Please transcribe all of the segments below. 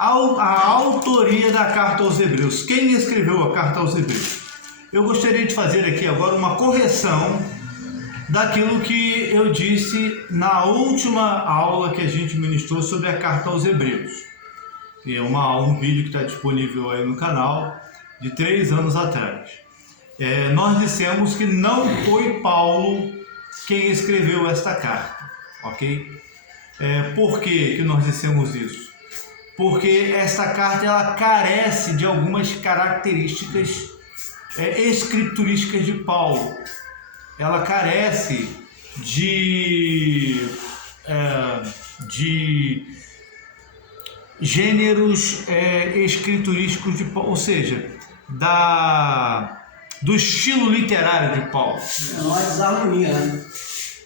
a autoria da carta aos Hebreus. Quem escreveu a carta aos Hebreus? Eu gostaria de fazer aqui agora uma correção daquilo que eu disse na última aula que a gente ministrou sobre a carta aos Hebreus. Que é um vídeo que está disponível aí no canal de 3 anos atrás. Nós dissemos que não foi Paulo quem escreveu esta carta, ok? Por que nós dissemos isso? Porque esta carta ela carece de algumas características escriturísticas de Paulo. Ela carece de gêneros escriturísticos de Paulo, ou seja, do estilo literário de Paulo. É uma desarmonia, né?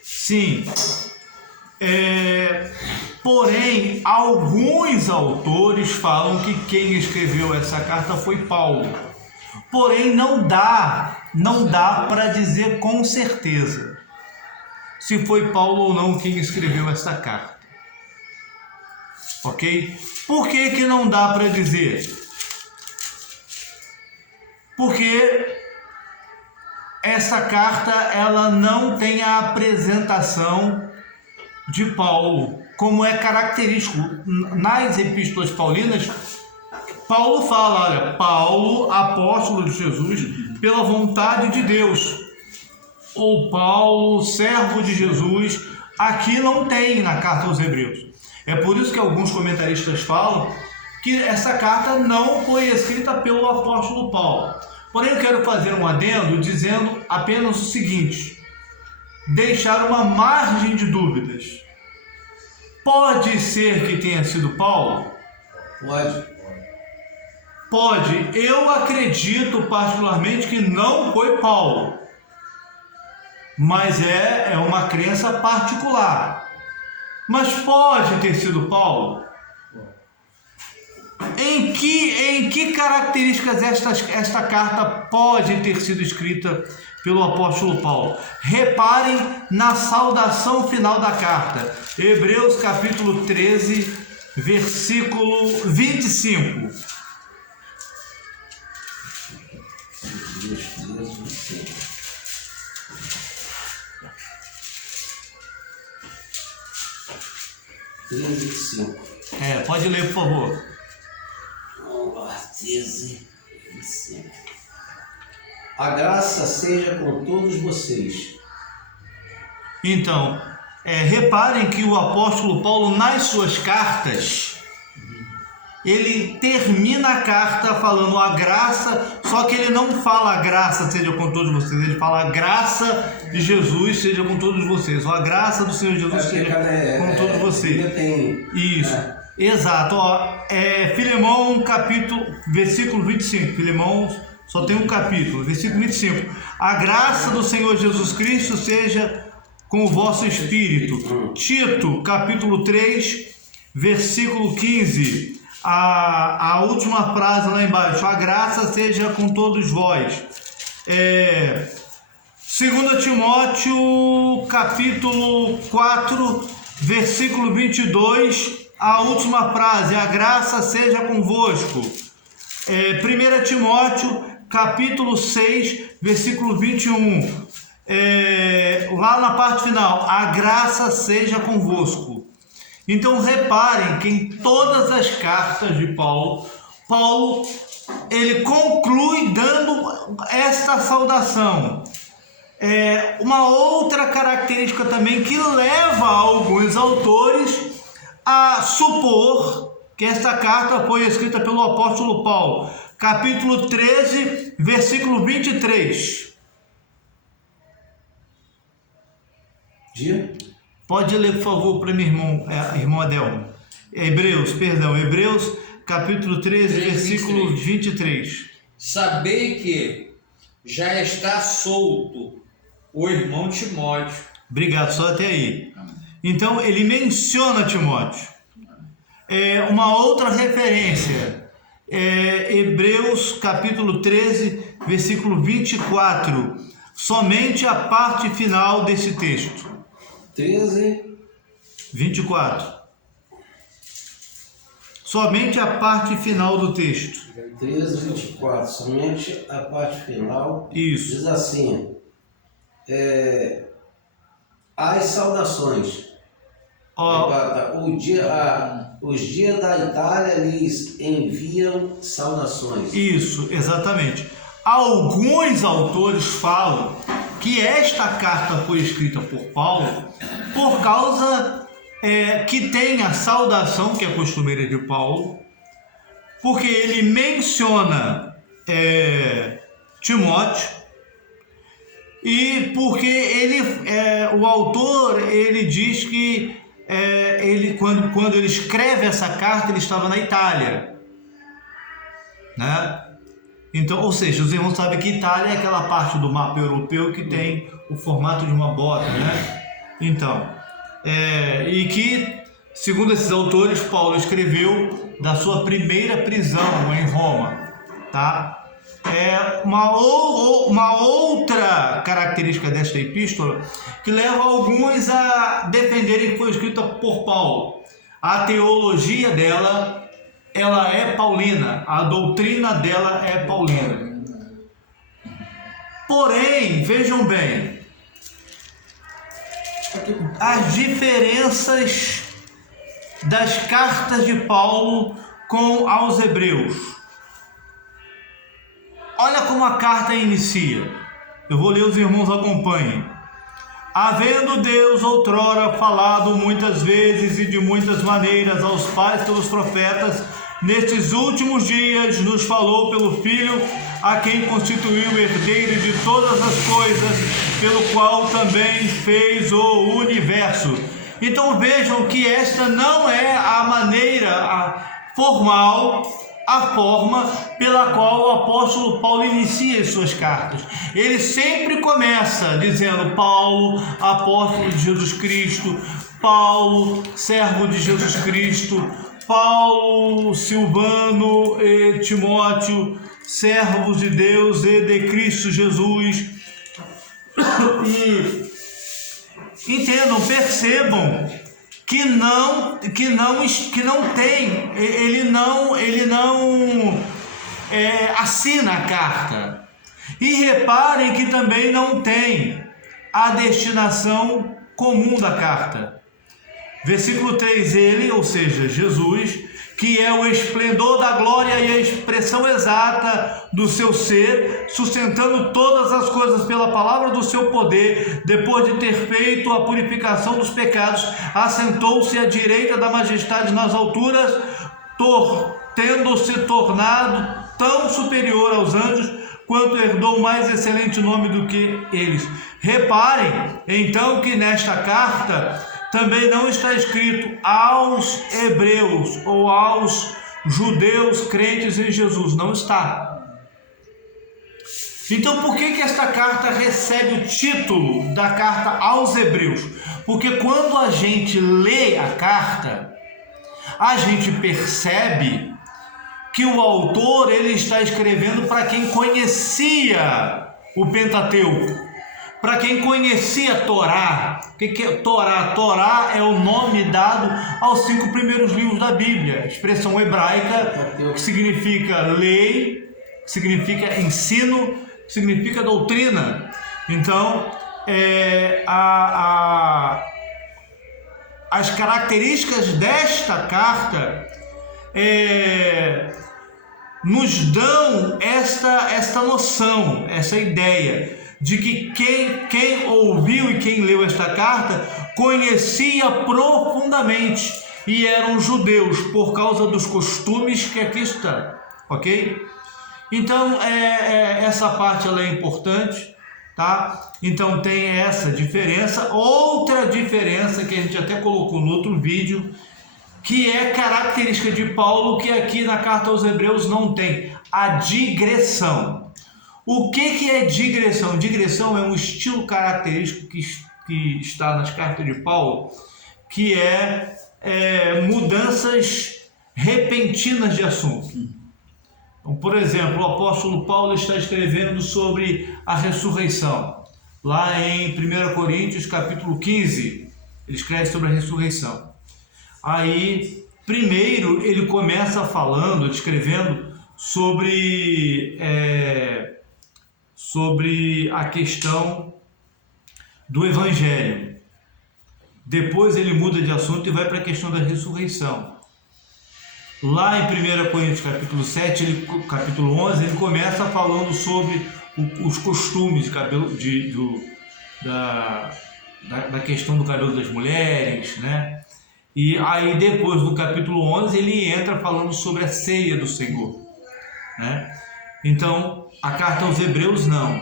Sim. Porém, alguns autores falam que quem escreveu essa carta foi Paulo. Porém, não dá para dizer com certeza se foi Paulo ou não quem escreveu essa carta. Ok? Por que não dá para dizer? Porque essa carta ela não tem a apresentação de Paulo, como é característico nas epístolas paulinas. Paulo fala, olha, Paulo, apóstolo de Jesus, pela vontade de Deus, ou Paulo, servo de Jesus. Aqui não tem na carta aos Hebreus. É por isso que alguns comentaristas falam que essa carta não foi escrita pelo apóstolo Paulo. Porém, eu quero fazer um adendo dizendo apenas o seguinte: deixar uma margem de dúvidas. Pode ser que tenha sido Paulo? Pode. Eu acredito particularmente que não foi Paulo. Mas é uma crença particular. Mas pode ter sido Paulo? Em que características esta carta pode ter sido escrita pelo apóstolo Paulo? Reparem na saudação final da carta. Hebreus capítulo 13, versículo 25. Pode ler, por favor. 13, 25. A graça seja com todos vocês. Então, reparem que o apóstolo Paulo, nas suas cartas, ele termina a carta falando a graça, só que ele não fala a graça seja com todos vocês, ele fala a graça de Jesus seja com todos vocês, ou a graça do Senhor Jesus seja com todos vocês. Isso. Exato, Filemão versículo 25, Filemão só tem um capítulo, versículo 25, a graça do Senhor Jesus Cristo seja com o vosso espírito. Tito, capítulo 3, versículo 15, a última frase lá embaixo, a graça seja com todos vós. 2 Timóteo, capítulo 4, versículo 22, a última frase, a graça seja convosco. 1 Timóteo, capítulo 6, versículo 21. Lá na parte final, a graça seja convosco. Então reparem que em todas as cartas de Paulo, ele conclui dando esta saudação. Uma outra característica também que leva alguns autores a supor que esta carta foi escrita pelo apóstolo Paulo. Capítulo 13, versículo 23. Pode ler, por favor, para meu irmão Adelmo. Hebreus, capítulo 13, versículo 23. Sabei que já está solto o irmão Timóteo. Obrigado, só até aí. Então, ele menciona Timóteo. Uma outra referência, Hebreus capítulo 13, versículo 24. Somente a parte final desse texto. 13, 24. somente a parte final do texto. 13, 24, somente a parte final. Isso. Diz assim, as saudações. Os dias da Itália lhes enviam saudações. Isso, exatamente. Alguns autores falam que esta carta foi escrita por Paulo por causa que tem a saudação, que é costumeira de Paulo, porque ele menciona Timóteo, e porque o autor ele diz que ele quando ele escreve essa carta ele estava na Itália, né? Então, ou seja, os irmãos sabem que Itália é aquela parte do mapa europeu que tem o formato de uma bota, né? Então, e que, segundo esses autores, Paulo escreveu da sua primeira prisão em Roma, tá? Uma outra característica desta epístola que leva alguns a defenderem que foi escrita por Paulo. A teologia dela, ela é paulina, a doutrina dela é paulina. Porém, vejam bem, as diferenças das cartas de Paulo aos Hebreus. Olha como a carta inicia. Eu vou ler, os irmãos acompanhem. Havendo Deus outrora falado muitas vezes e de muitas maneiras aos pais pelos profetas, nestes últimos dias nos falou pelo Filho, a quem constituiu o herdeiro de todas as coisas, pelo qual também fez o universo. Então vejam que esta não é a maneira formal, a forma pela qual o apóstolo Paulo inicia as suas cartas. Ele sempre começa dizendo: Paulo, apóstolo de Jesus Cristo, Paulo, servo de Jesus Cristo, Paulo, Silvano e Timóteo, servos de Deus e de Cristo Jesus. E entendam, percebam que não tem, ele não assina a carta. E reparem que também não tem a destinação comum da carta. Versículo 3, ele, ou seja, Jesus, que é o esplendor da glória e a expressão exata do seu ser, sustentando todas as coisas pela palavra do seu poder, depois de ter feito a purificação dos pecados, assentou-se à direita da majestade nas alturas, tendo-se tornado tão superior aos anjos, quanto herdou mais excelente nome do que eles. Reparem, então, que nesta carta também não está escrito aos hebreus ou aos judeus crentes em Jesus. Não está. Então, por que esta carta recebe o título da carta aos hebreus? Porque quando a gente lê a carta, a gente percebe que o autor ele está escrevendo para quem conhecia o Pentateuco, para quem conhecia a Torá. O que é Torá? Torá é o nome dado aos 5 primeiros livros da Bíblia, expressão hebraica que significa lei, que significa ensino, que significa doutrina. Então, as características desta carta nos dão esta noção, essa ideia de que quem ouviu e quem leu esta carta conhecia profundamente e eram judeus por causa dos costumes que aqui estão, ok? Então, essa parte ela é importante, tá? Então tem essa diferença. Outra diferença que a gente até colocou no outro vídeo, que é característica de Paulo, que aqui na carta aos Hebreus não tem: a digressão. O que é digressão? Digressão é um estilo característico que está nas cartas de Paulo, que é mudanças repentinas de assunto. Então, por exemplo, o apóstolo Paulo está escrevendo sobre a ressurreição. Lá em 1 Coríntios, capítulo 15, ele escreve sobre a ressurreição. Aí Primeiro, ele começa falando, descrevendo sobre a questão do Evangelho. Depois ele muda de assunto e vai para a questão da ressurreição. Lá em 1 Coríntios capítulo 7, capítulo 11, ele começa falando sobre os costumes de cabelo, da questão do cabelo das mulheres, né? E aí depois no capítulo 11 ele entra falando sobre a ceia do Senhor, né? Então a carta aos Hebreus não.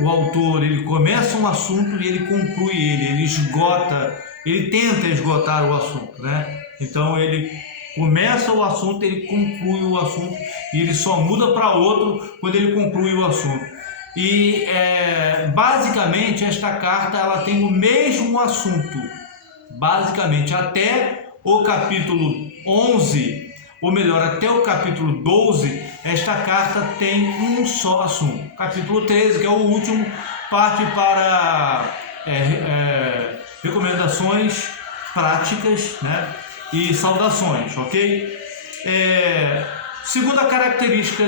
O autor ele começa um assunto e ele conclui ele esgota, ele tenta esgotar o assunto, né? Então ele começa o assunto, ele conclui o assunto e ele só muda para outro quando ele conclui o assunto. E basicamente esta carta ela tem o mesmo assunto, basicamente até o capítulo 11, ou melhor, até o capítulo 12, esta carta tem um só assunto. Capítulo 13, que é o último, parte para recomendações práticas, né? E saudações, ok? Segunda característica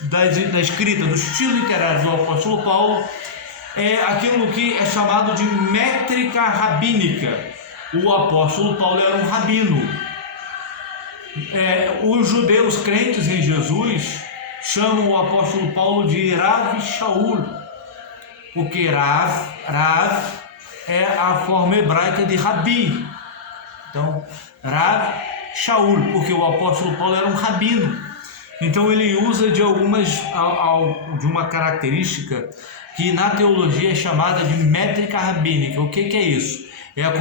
da escrita, do estilo literário do apóstolo Paulo, é aquilo que é chamado de métrica rabínica. O apóstolo Paulo era um rabino. Os judeus crentes em Jesus chamam o apóstolo Paulo de Rav Shaul, porque Rav é a forma hebraica de Rabi. Então, Rav Shaul, porque o apóstolo Paulo era um rabino. Então ele usa de uma característica que na teologia é chamada de métrica rabínica. O que é isso? É a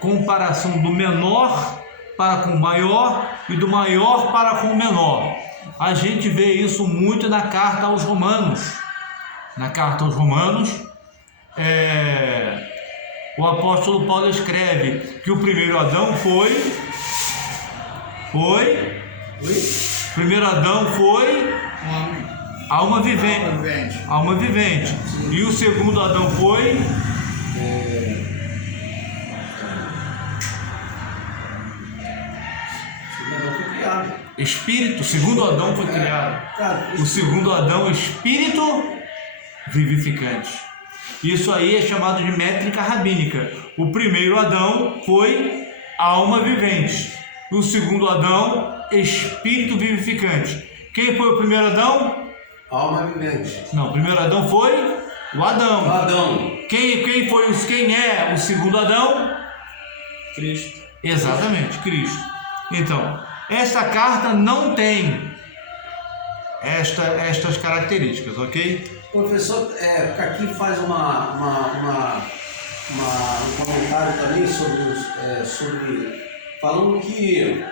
comparação do menor para com o maior e do maior para com o menor. A gente vê isso muito na carta aos Romanos. Na carta aos Romanos, o apóstolo Paulo escreve que o primeiro Adão foi primeiro Adão foi alma vivente. E o segundo Adão foi espírito. O segundo Adão foi criado. O segundo Adão, espírito vivificante. Isso aí é chamado de métrica rabínica. O primeiro Adão foi alma vivente. O segundo Adão, espírito vivificante. Quem foi o primeiro Adão? Alma vivente. Não, o primeiro Adão foi o Adão. Quem é o segundo Adão? Cristo. Exatamente, Cristo. Então, esta carta não tem estas características, ok? Professor, aqui faz um comentário também sobre falando que